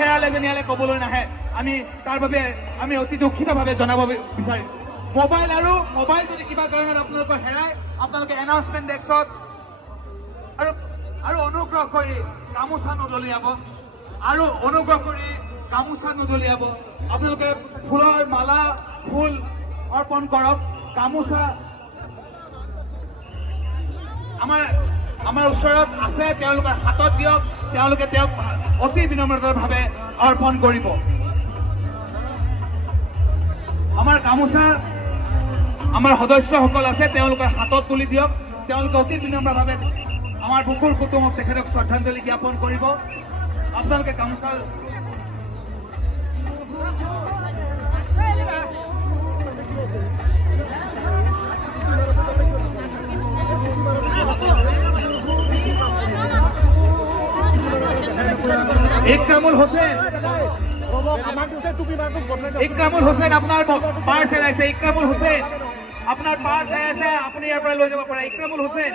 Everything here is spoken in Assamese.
হেৰালে যেন ইয়ালৈ ক'বলৈ নাহে আমি তাৰ বাবে আমি অতি দুখিতভাৱে জনাব বিচাৰিছোঁ মোবাইল যদি কিবা কাৰণত আপোনালোকৰ হেৰাই আপোনালোকে এনাউন্সমেণ্ট ডেস্কত আৰু অনুগ্ৰহ কৰি গামোচা নদলিয়াব আপোনালোকে ফুলৰ মালা ফুল অৰ্পণ কৰক গামোচা আমাৰ ওচৰত আছে তেওঁলোকৰ হাতত দিয়ক তেওঁলোকে তেওঁক অতি বিনম্ৰতাভাৱে অৰ্পণ কৰিব আমাৰ গামোচা আমাৰ সদস্যসকল আছে তেওঁলোকৰ হাতত তুলি দিয়ক তেওঁলোকে অতি বিনম্ৰভাৱে আমাৰ বুকুৰ কুটুমক তেখেতক শ্ৰদ্ধাঞ্জলি জ্ঞাপন কৰিব আপোনালোকে গামোচা ইকৰামুল হোসেন আপোনাৰ পাৰ্চ হেৰাইছে ইকৰামুল হোসেন আপোনাৰ পাৰ্চ হেৰাইছে আপুনি ইয়াৰ পৰা লৈ যাব পাৰে ইকৰামুল হোসেন